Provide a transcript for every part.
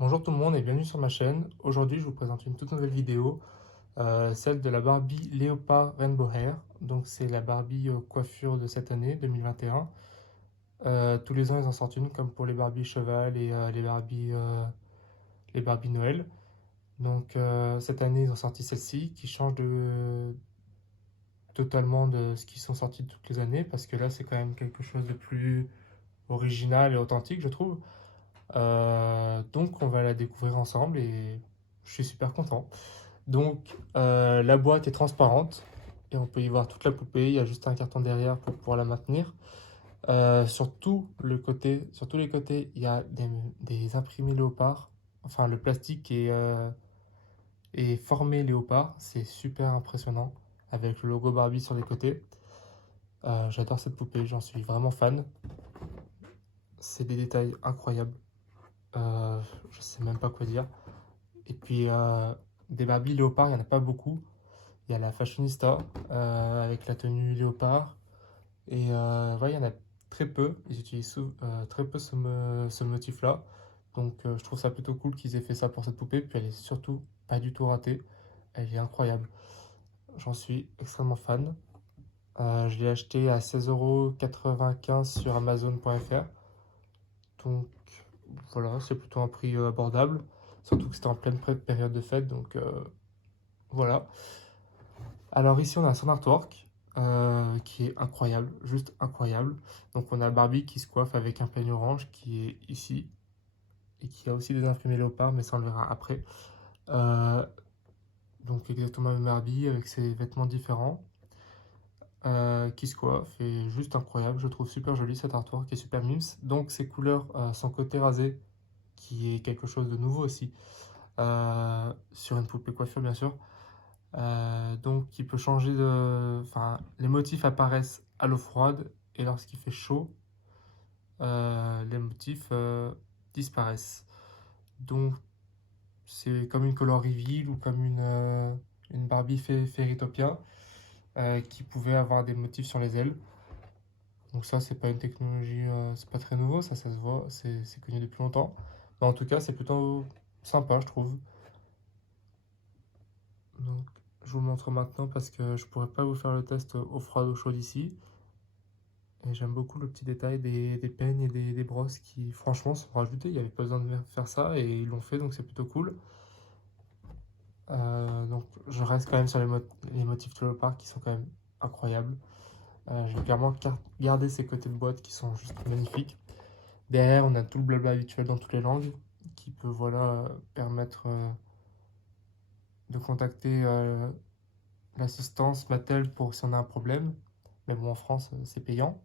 Bonjour tout le monde et bienvenue sur ma chaîne. Aujourd'hui, je vous présente une toute nouvelle vidéo, celle de la Barbie Léopard Rainbow Hair. Donc, c'est la Barbie coiffure de cette année 2021. Tous les ans, ils en sortent une, comme pour les Barbie cheval et les Barbie Noël. Donc, cette année, ils ont sorti celle-ci qui change totalement de ce qui sont sortis toutes les années parce que là, c'est quand même quelque chose de plus original et authentique, je trouve. Donc, on va la découvrir ensemble et je suis super content. Donc, la boîte est transparente et on peut y voir toute la poupée. Il y a juste un carton derrière pour pouvoir la maintenir. Sur tous les côtés, il y a des imprimés léopard. Enfin, le plastique est formé léopard. C'est super impressionnant avec le logo Barbie sur les côtés. J'adore cette poupée, j'en suis vraiment fan. C'est des détails incroyables. Euh, je sais même pas quoi dire. Et puis, des Barbie léopard, il n'y en a pas beaucoup. Il y a la fashionista avec la tenue léopard. Et ouais, il y en a très peu. Ils utilisent très peu ce motif-là. Donc je trouve ça plutôt cool qu'ils aient fait ça pour cette poupée. Puis elle est surtout pas du tout ratée. Elle est incroyable. J'en suis extrêmement fan. Je l'ai acheté à 16,95 € sur Amazon.fr. Donc voilà, c'est plutôt un prix abordable. Surtout que c'était en pleine période de fête. Donc voilà. Alors ici on a son artwork qui est incroyable, juste incroyable. Donc on a Barbie qui se coiffe avec un peigne orange qui est ici et qui a aussi des imprimés léopard mais ça on le verra après. Euh, donc exactement même Barbie avec ses vêtements différents qui se coiffe et juste incroyable. Je trouve super joli cet artwork qui est super mimes. Donc ces couleurs, son côté rasé qui est quelque chose de nouveau aussi sur une poupée coiffure bien sûr. Donc il peut changer de... Enfin, les motifs apparaissent à l'eau froide et lorsqu'il fait chaud, les motifs disparaissent. Donc c'est comme une Color Reveal ou comme une Barbie Fairytopia qui pouvait avoir des motifs sur les ailes. Donc ça c'est pas une technologie, c'est pas très nouveau, ça se voit, c'est connu depuis longtemps. Mais en tout cas c'est plutôt sympa je trouve. Donc je vous le montre maintenant parce que je pourrais pas vous faire le test au froid ou au chaud ici. Et j'aime beaucoup le petit détail des peignes et des brosses qui, franchement, sont rajoutés. Il n'y avait pas besoin de faire ça et ils l'ont fait, donc c'est plutôt cool. Donc je reste quand même sur les motifs de léopard qui sont quand même incroyables. Je vais clairement garder ces côtés de boîte qui sont juste magnifiques. Derrière, on a tout le blabla habituel dans toutes les langues qui peut voilà, permettre de contacter l'assistance Mattel pour si on a un problème. Mais bon, en France, c'est payant.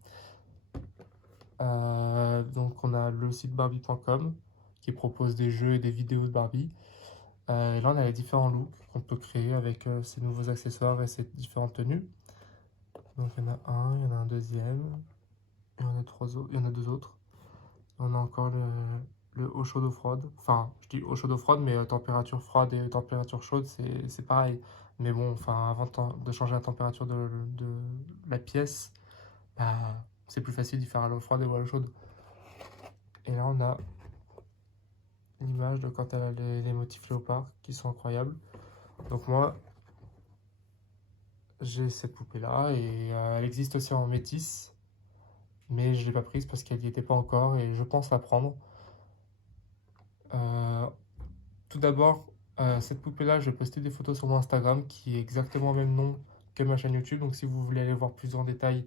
Donc on a le site barbie.com qui propose des jeux et des vidéos de Barbie. Et là on a les différents looks qu'on peut créer avec ces nouveaux accessoires et ces différentes tenues. Donc il y en a un, il y en a un deuxième, il y en a il y en a deux autres. On a encore le eau chaude eau froide. Enfin, je dis eau chaude eau froide, mais température froide et température chaude, c'est pareil. Mais bon, enfin, avant de changer la température de la pièce, bah, c'est plus facile d'y faire à l'eau froide et à l'eau chaude. Et là, on a l'image de quand elle a les motifs léopard qui sont incroyables. Donc moi, j'ai cette poupée-là et elle existe aussi en métis, mais je ne l'ai pas prise parce qu'elle n'y était pas encore et je pense la prendre. Euh, Tout d'abord, cette poupée-là, je vais poster des photos sur mon Instagram qui est exactement le même nom que ma chaîne YouTube. Donc si vous voulez aller voir plus en détail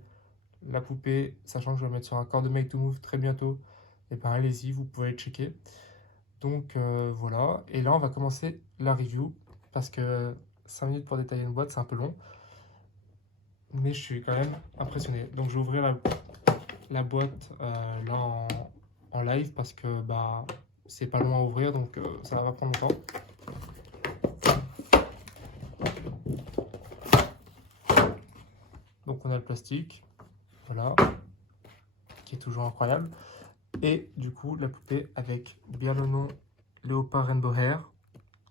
la poupée, sachant que je vais la mettre sur un corps de Make to Move très bientôt, et ben allez-y, vous pouvez le checker. Donc voilà, et là on va commencer la review parce que 5 minutes pour détailler une boîte c'est un peu long, mais je suis quand même impressionné. Donc je vais ouvrir la boîte là en live parce que bah c'est pas long à ouvrir donc ça va pas prendre longtemps. Donc on a le plastique, voilà, qui est toujours incroyable. Et du coup la poupée avec bien le nom Léopard Rainbow Hair.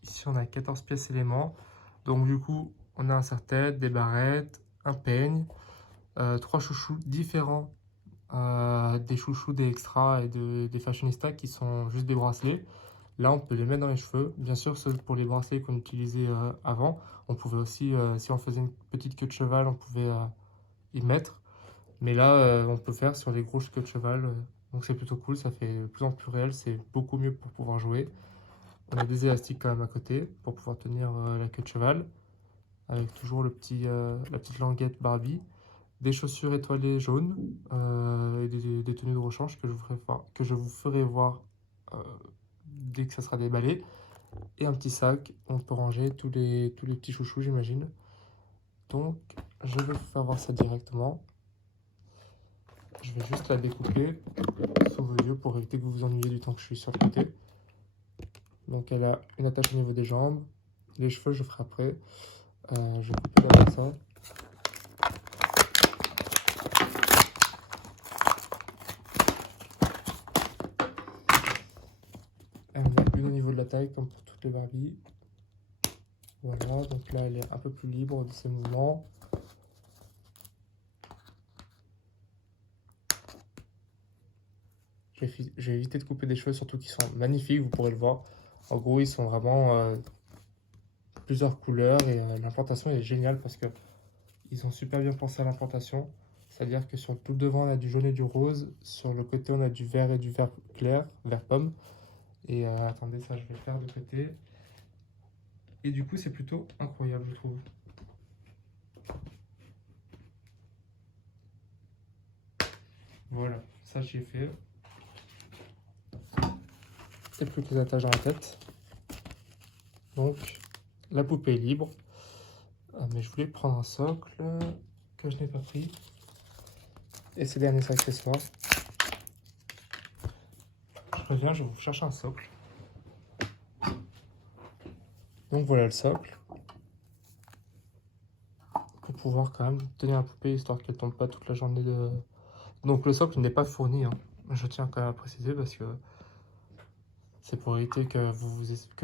Ici on a 14 pièces éléments. Donc du coup on a un serre-tête, des barrettes, un peigne, trois chouchous différents des chouchous, des extras et des fashionistas qui sont juste des bracelets. Là, on peut les mettre dans les cheveux. Bien sûr, ceux pour les bracelets qu'on utilisait avant, on pouvait aussi, si on faisait une petite queue de cheval, on pouvait y mettre. Mais là, on peut faire sur les grosses queues de cheval. Donc c'est plutôt cool, ça fait de plus en plus réel, c'est beaucoup mieux pour pouvoir jouer. On a des élastiques quand même à côté pour pouvoir tenir la queue de cheval, avec toujours la petite languette Barbie. Des chaussures étoilées jaunes et des tenues de rechange que je vous ferai voir euh, dès que ça sera déballé. Et un petit sac, on peut ranger tous les petits chouchous, j'imagine. Donc, je vais vous faire voir ça directement. Je vais juste la découper sous vos yeux pour éviter que vous vous ennuyiez du temps que je suis sur le côté. Donc, elle a une attache au niveau des jambes. Les cheveux, je ferai après. Je vais couper d'abord ça. Elle en a une au niveau de la taille, comme pour toutes les Barbies. Voilà, donc là, elle est un peu plus libre de ses mouvements. J'ai évité de couper des cheveux, surtout qu'ils sont magnifiques, vous pourrez le voir. En gros, ils sont vraiment plusieurs couleurs et l'implantation est géniale parce que ils ont super bien pensé à l'implantation. C'est-à-dire que sur tout le devant, on a du jaune et du rose. Sur le côté, on a du vert et du vert clair, vert pomme. Et attendez, ça, je vais le faire de côté. Et du coup, c'est plutôt incroyable, je trouve. Voilà, ça, j'ai fait. Et plus que les attaches dans la tête. Donc, la poupée est libre. Mais je voulais prendre un socle que je n'ai pas pris. Et ces derniers accessoires. Je reviens, je vais vous chercher un socle. Donc voilà le socle. Pour pouvoir quand même tenir la poupée histoire qu'elle tombe pas toute la journée de... Donc le socle n'est pas fourni, hein. Je tiens quand même à préciser parce que c'est pour éviter que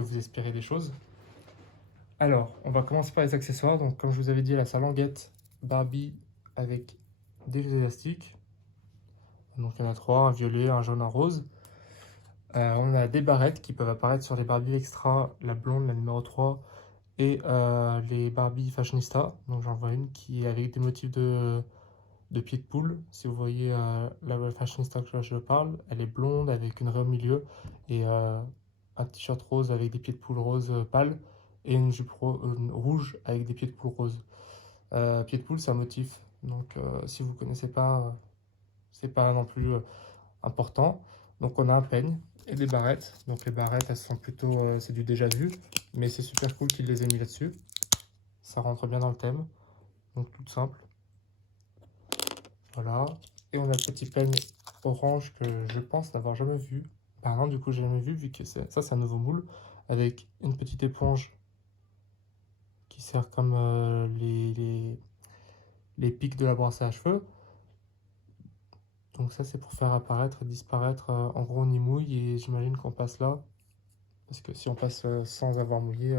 vous espérez des choses. Alors, on va commencer par les accessoires. Donc comme je vous avais dit, là, sa languette Barbie avec des élastiques. Donc il y en a trois, un violet, un jaune, un rose. On a des barrettes qui peuvent apparaître sur les Barbie Extra, la blonde, la numéro 3, et les Barbie Fashionista. Donc j'en vois une qui est avec des motifs de pied de poule. Si vous voyez la Fashionista que je parle, elle est blonde avec une raie au milieu et un t-shirt rose avec des pieds de poule rose pâle et une jupe rouge avec des pieds de poule rose. Pied de poule, c'est un motif. Donc si vous ne connaissez pas, c'est pas non plus important. Donc on a un peigne et des barrettes. Donc les barrettes, elles sont plutôt, c'est du déjà vu, mais c'est super cool qu'ils les aient mis là-dessus. Ça rentre bien dans le thème. Donc tout simple. Voilà. Et on a le petit peigne orange que je pense n'avoir jamais vu. Bah non, du coup, j'ai jamais vu que ça, c'est un nouveau moule avec une petite éponge qui sert comme les pics de la brosse à cheveux. Donc ça, c'est pour faire apparaître, disparaître. En gros, on y mouille et j'imagine qu'on passe là. Parce que si on passe sans avoir mouillé,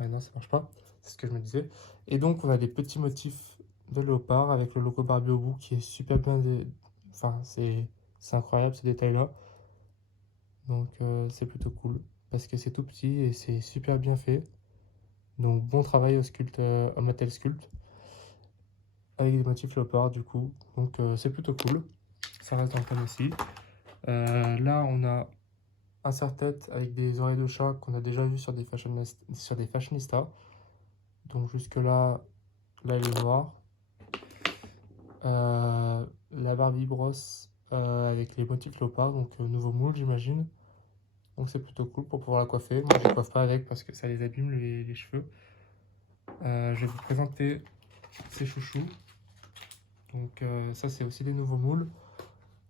ouais, non, ça marche pas. C'est ce que je me disais. Et donc, on a des petits motifs de léopard avec le logo Barbie au bout qui est super bien. Enfin, c'est incroyable ce détail-là. Donc, c'est plutôt cool parce que c'est tout petit et c'est super bien fait. Donc, bon travail au sculpte, au Mattel Sculpt avec des motifs léopard du coup. Donc, c'est plutôt cool. Ça reste dans le thème aussi. Là, on a un serre-tête avec des oreilles de chat qu'on a déjà vu sur des fashionistas. Donc jusque-là, là il est noir. La Barbie brosse avec les motifs léopard, donc nouveau moule j'imagine. Donc c'est plutôt cool pour pouvoir la coiffer. Moi je ne coiffe pas avec parce que ça les abîme les cheveux. Je vais vous présenter ces chouchous. Donc ça c'est aussi des nouveaux moules.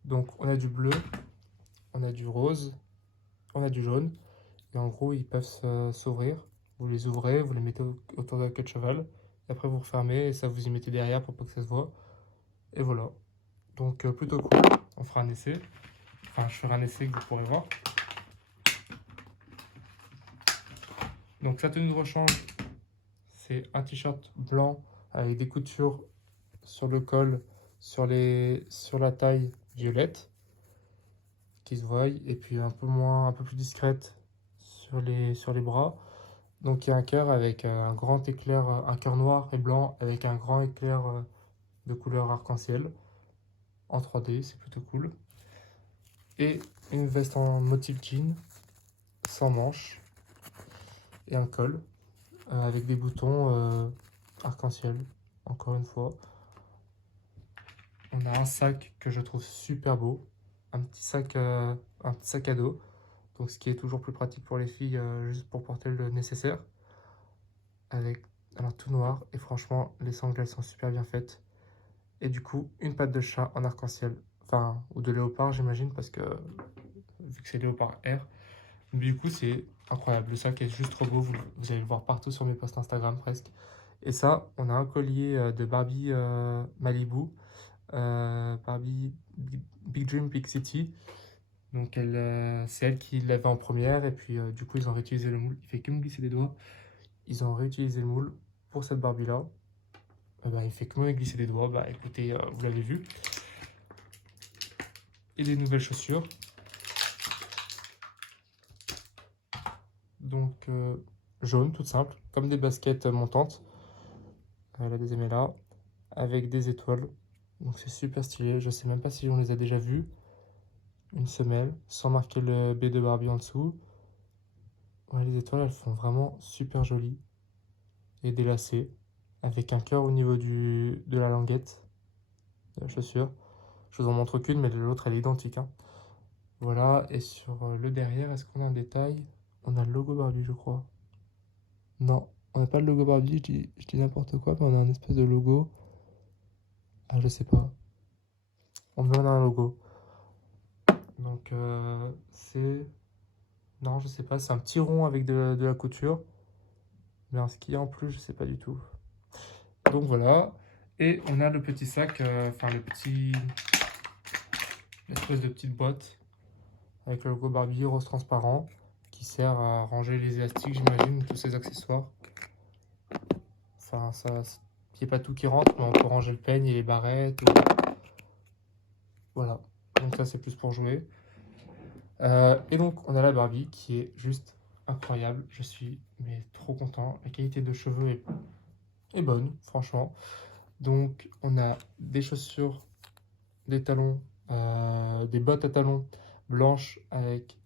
Donc on a du bleu, on a du rose, on a du jaune. Et en gros ils peuvent s'ouvrir. Vous les ouvrez, vous les mettez autour de la queue de cheval. Et après vous refermez et ça vous y mettez derrière pour pas que ça se voit. Et voilà. Donc plutôt cool. On fera un essai. Enfin, je ferai un essai que vous pourrez voir. Donc sa tenue de rechange, c'est un t-shirt blanc avec des coutures sur le col, sur la taille violette, qui se voient, et puis un peu plus discrète sur les bras. Donc il y a un cœur avec un grand éclair, un cœur noir et blanc avec un grand éclair de couleur arc-en-ciel en 3D, c'est plutôt cool. Et une veste en motif jean, sans manches, et un col avec des boutons arc-en-ciel, encore une fois. On a un sac que je trouve super beau, un petit sac à dos, donc ce qui est toujours plus pratique pour les filles, juste pour porter le nécessaire. Avec, alors tout noir, et franchement, les sangles elles sont super bien faites. Et du coup, une patte de chat en arc-en-ciel, enfin, ou de léopard, j'imagine, parce que vu que c'est léopard R. Du coup, c'est incroyable. Le sac est juste trop beau. Vous allez le voir partout sur mes posts Instagram presque. Et ça, on a un collier de Barbie Malibu, Barbie Big Dream Big City. Donc, c'est elle qui l'avait en première. Et puis, du coup, ils ont réutilisé le moule. Il fait que me glisser les doigts. Ils ont réutilisé le moule pour cette Barbie-là. Bah, il fait que me glisser les doigts. Bah, écoutez, vous l'avez vu. Et des nouvelles chaussures. Donc, jaune, toute simple, comme des baskets montantes. La deuxième est là, avec des étoiles. Donc c'est super stylé. Je sais même pas si on les a déjà vues. Une semelle, sans marquer le B de Barbie en dessous. Ouais, les étoiles, elles font vraiment super jolies. Et des lacets, avec un cœur au niveau de la languette de la chaussure. Je vous en montre qu'une, mais l'autre, elle est identique, hein. Voilà, et sur le derrière, est-ce qu'on a un détail? On a le logo Barbie, je crois. Non, on n'a pas le logo Barbie, je dis n'importe quoi, mais on a un espèce de logo. Ah, je sais pas. On me donne un logo. Donc, c'est. Non, je sais pas, c'est un petit rond avec de la couture. Mais ce qu'il y a en plus, je sais pas du tout. Donc voilà. Et on a le petit sac, enfin l'espèce de petite boîte avec le logo Barbie rose transparent qui sert à ranger les élastiques, j'imagine, tous ces accessoires. Enfin, ça, il n'y a pas tout qui rentre, mais on peut ranger le peigne et les barrettes. Voilà. Donc ça, c'est plus pour jouer. Et donc, on a la Barbie qui est juste incroyable. Je suis mais trop content. La qualité de cheveux est bonne, franchement. Donc, on a des chaussures, des talons, des bottes à talons blanches avec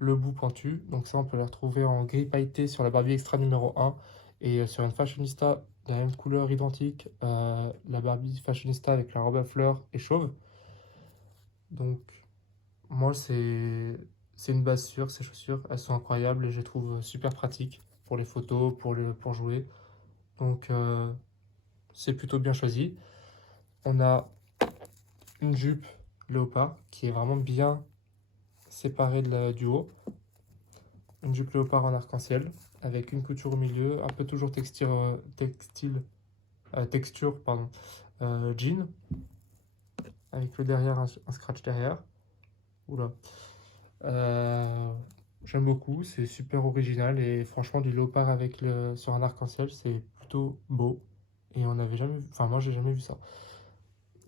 le bout pointu. Donc ça, on peut les retrouver en gris pailleté sur la Barbie Extra numéro 1 et sur une Fashionista de la même couleur identique, la Barbie Fashionista avec la robe à fleurs et chauve. Donc, moi, c'est une base sûre, ces chaussures. Elles sont incroyables et je les trouve super pratiques pour les photos, pour jouer. Donc, c'est plutôt bien choisi. On a une jupe léopard qui est vraiment bien séparée du haut. Une jupe léopard en arc-en-ciel avec une couture au milieu, un peu toujours texture, pardon, jean, avec le derrière, un scratch derrière. Oula. Euh, J'aime beaucoup, c'est super original et franchement du léopard sur un arc-en-ciel, c'est plutôt beau. Et on n'avait jamais vu, enfin moi j'ai jamais vu ça.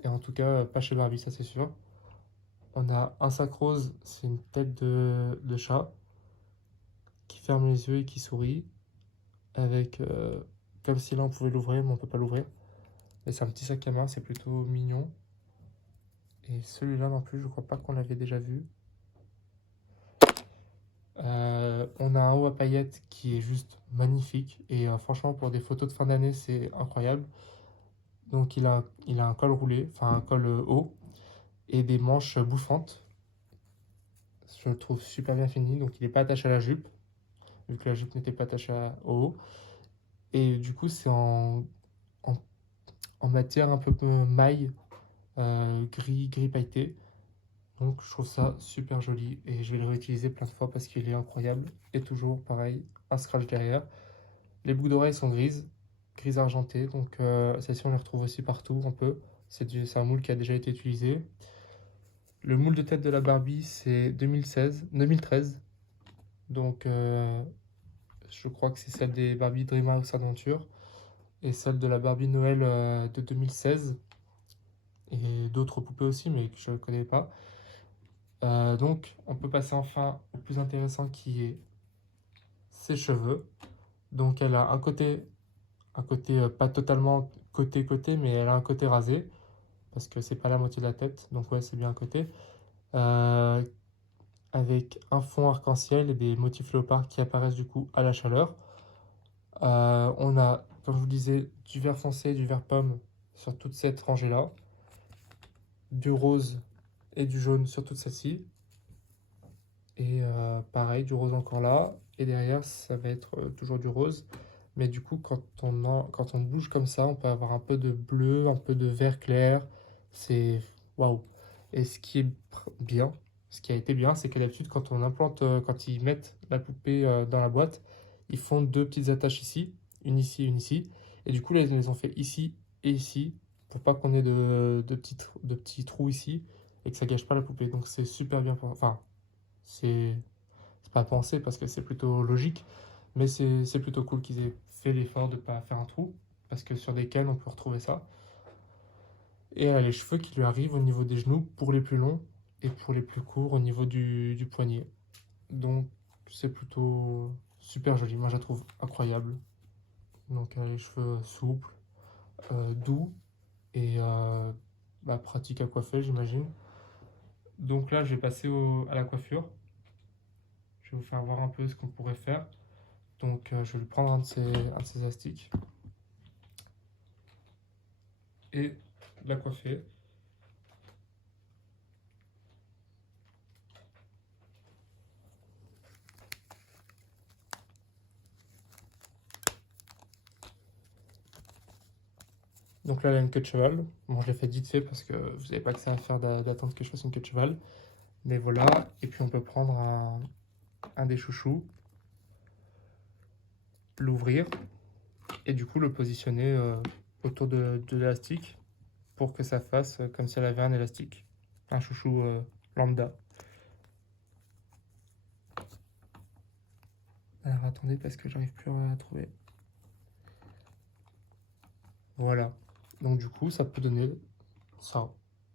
Et en tout cas, pas chez Barbie, ça c'est sûr. On a un sac rose, c'est une tête de chat qui ferme les yeux et qui sourit. Avec comme si là on pouvait l'ouvrir, mais on peut pas l'ouvrir. Et c'est un petit sac à main, c'est plutôt mignon. Et celui-là non plus, je crois pas qu'on l'avait déjà vu. On a un haut à paillettes qui est juste magnifique. Et franchement, pour des photos de fin d'année, c'est incroyable. Donc il a un col roulé, enfin un col haut, et des manches bouffantes. Je le trouve super bien fini. Donc il n'est pas attaché à la jupe, vu que la jupe n'était pas attachée au haut. Et du coup, c'est en, en matière un peu maille, gris pailleté. Donc je trouve ça super joli et je vais le réutiliser plein de fois parce qu'il est incroyable. Et toujours pareil, un scratch derrière. Les boucles d'oreilles sont grises argentées. Donc celle-ci on les retrouve aussi partout un peu. C'est un moule qui a déjà été utilisé. Le moule de tête de la Barbie c'est 2013. Donc je crois que c'est celle des Barbie Dreamhouse Adventure. Et celle de la Barbie Noël de 2016. Et d'autres poupées aussi mais que je ne connais pas. Donc, on peut passer enfin au plus intéressant qui est ses cheveux. Donc, elle a un côté pas totalement côté-côté, mais elle a un côté rasé, parce que c'est pas la moitié de la tête. Donc, ouais, c'est bien un côté. Euh, Avec un fond arc-en-ciel et des motifs léopards qui apparaissent du coup à la chaleur. On a, comme je vous disais, du vert foncé, du vert pomme sur toute cette rangée-là, du rose et du jaune sur toute celle-ci, et pareil, du rose encore là, et derrière ça va être toujours du rose, mais du coup quand on bouge comme ça, on peut avoir un peu de bleu, un peu de vert clair, c'est waouh. Et ce qui est bien, ce qui a été bien, c'est que d'habitude quand on implante, quand ils mettent la poupée dans la boîte, ils font deux petites attaches ici, une ici, et du coup là ils les ont fait ici et ici, pour pas qu'on ait de petits trous ici, et que ça gâche pas la poupée, donc c'est super bien, enfin c'est pas pensé parce que c'est plutôt logique, mais c'est plutôt cool qu'ils aient fait l'effort de pas faire un trou, parce que sur des cannes, on peut retrouver ça. Et elle a les cheveux qui lui arrivent au niveau des genoux pour les plus longs et pour les plus courts au niveau du poignet. Donc c'est plutôt super joli, moi je la trouve incroyable. Donc elle a les cheveux souples, doux et bah, pratique à coiffer j'imagine. Donc là je vais passer à la coiffure. Je vais vous faire voir un peu ce qu'on pourrait faire. Donc je vais lui prendre un de ces astiques et la coiffer. Donc là, elle a une queue de cheval. Bon, je l'ai fait vite fait parce que vous n'avez pas que ça à faire d'attendre que je fasse une queue de cheval. Mais voilà, et puis on peut prendre un des chouchous, l'ouvrir et du coup le positionner autour de l'élastique pour que ça fasse comme si elle avait un élastique. Un chouchou lambda. Alors attendez parce que j'arrive plus à trouver. Voilà. Donc du coup, ça peut donner ça.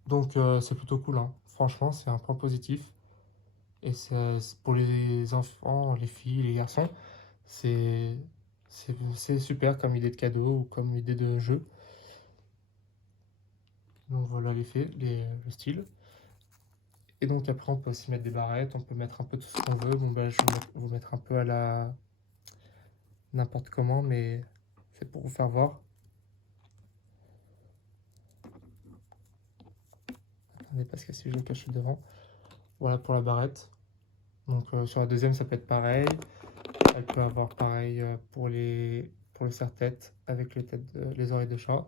Donc c'est plutôt cool, hein. Franchement, c'est un point positif. Et c'est pour les enfants, les filles, les garçons, c'est c'est super comme idée de cadeau ou comme idée de jeu. Donc voilà l'effet, le style. Et donc après, on peut aussi mettre des barrettes, on peut mettre un peu tout ce qu'on veut. Bon, ben, je vais vous mettre un peu à la n'importe comment, mais c'est pour vous faire voir. Attendez, parce que si je le cache devant. Voilà pour la barrette. Donc sur la deuxième, ça peut être pareil. Elle peut avoir pareil pour le serre-tête avec les oreilles de chat.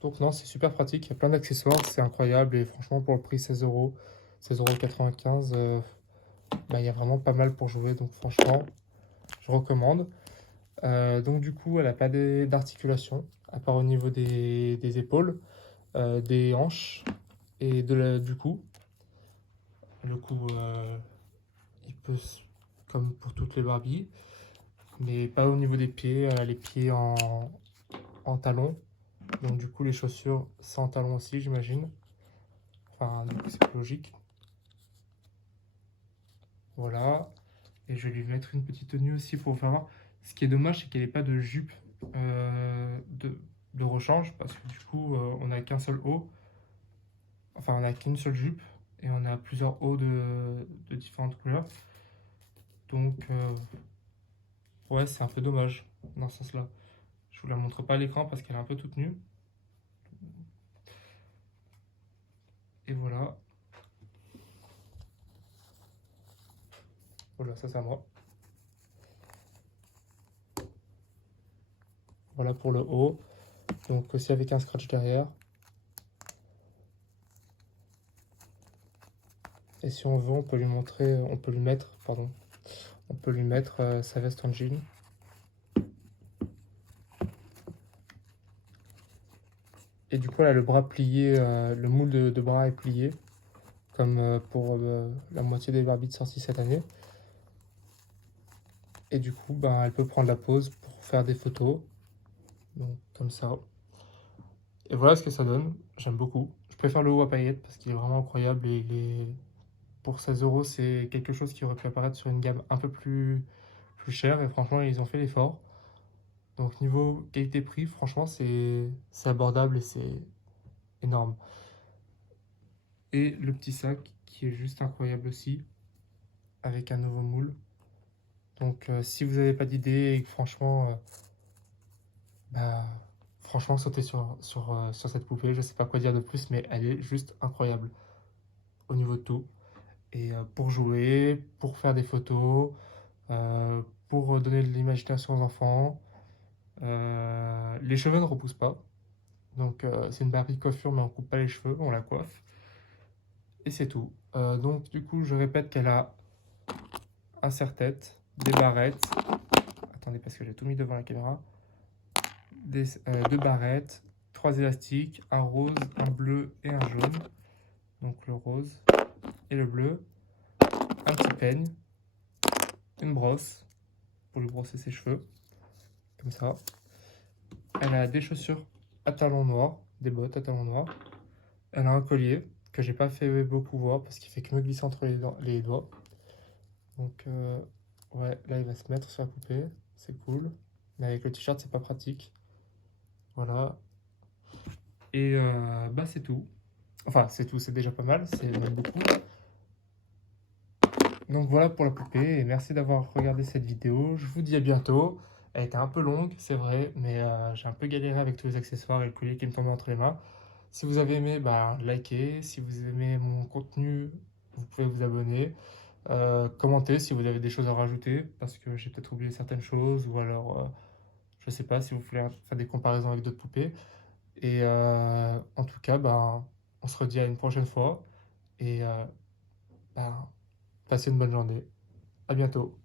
Donc non, c'est super pratique, il y a plein d'accessoires, c'est incroyable et franchement pour le prix 16 euros, 16,95 €, bah, il y a vraiment pas mal pour jouer, donc franchement, je recommande. Donc du coup, elle n'a pas d'articulation, à part au niveau des épaules, des hanches et du cou. Le cou, il peut, comme pour toutes les Barbies, mais pas au niveau des pieds, elle a les pieds en talons, donc du coup les chaussures sans talons aussi j'imagine. Enfin, du coup, c'est plus logique. Voilà. Et je vais lui mettre une petite tenue aussi pour vous faire voir. Ce qui est dommage, c'est qu'elle n'ait pas de jupe de rechange, parce que du coup, on n'a qu'un seul haut. Enfin, on n'a qu'une seule jupe, et on a plusieurs hauts de différentes couleurs. Donc, ouais, c'est un peu dommage dans ce sens-là. Je vous la montre pas à l'écran parce qu'elle est un peu toute nue. Et voilà. Voilà, ça c'est à moi. Voilà pour le haut. Donc aussi avec un scratch derrière. Et si on veut, on peut lui montrer, on peut lui mettre, pardon, on peut lui mettre sa veste en jean. Et du coup, elle a le bras plié, le moule de bras est plié, comme pour la moitié des Barbies sorties cette année. Et du coup, ben, elle peut prendre la pose pour faire des photos, donc comme ça. Et voilà ce que ça donne, j'aime beaucoup. préfère le haut à paillettes parce qu'il est vraiment incroyable et pour 16 euros, c'est quelque chose qui aurait pu apparaître sur une gamme un peu plus chère et franchement, ils ont fait l'effort. Donc niveau qualité-prix, franchement, c'est abordable et c'est énorme. Et le petit sac qui est juste incroyable aussi, avec un nouveau moule. Donc si vous n'avez pas d'idée et que bah, franchement sautez sur cette poupée, je sais pas quoi dire de plus, mais elle est juste incroyable au niveau de tout. Et pour jouer, pour faire des photos, pour donner de l'imagination aux enfants. Les cheveux ne repoussent pas. Donc c'est une Barbie coiffure, mais on coupe pas les cheveux, on la coiffe. Et c'est tout. Donc du coup, je répète qu'elle a un serre-tête, des barrettes. Attendez, parce que j'ai tout mis devant la caméra. Deux barrettes, trois élastiques, un rose, un bleu et un jaune. Donc le rose et le bleu. Un petit peigne, une brosse pour lui brosser ses cheveux, comme ça. Elle a des chaussures à talons noirs, des bottes à talons noirs. Elle a un collier que j'ai pas fait beaucoup voir parce qu'il fait que me glisser entre les doigts. Donc ouais, là il va se mettre sur la poupée, c'est cool. Mais avec le t-shirt c'est pas pratique. Voilà. Et bah c'est tout. Enfin c'est tout, c'est déjà pas mal, c'est même beaucoup. Donc voilà pour la poupée et merci d'avoir regardé cette vidéo. Je vous dis à bientôt. Elle était un peu longue, c'est vrai, mais j'ai un peu galéré avec tous les accessoires et le collier qui me tombait entre les mains. Si vous avez aimé, bah, likez. Si vous aimez mon contenu, vous pouvez vous abonner. Commentez si vous avez des choses à rajouter, parce que j'ai peut-être oublié certaines choses, ou alors, je sais pas, si vous voulez faire des comparaisons avec d'autres poupées. Et en tout cas, bah, on se redit à une prochaine fois. Et bah, passez une bonne journée. À bientôt.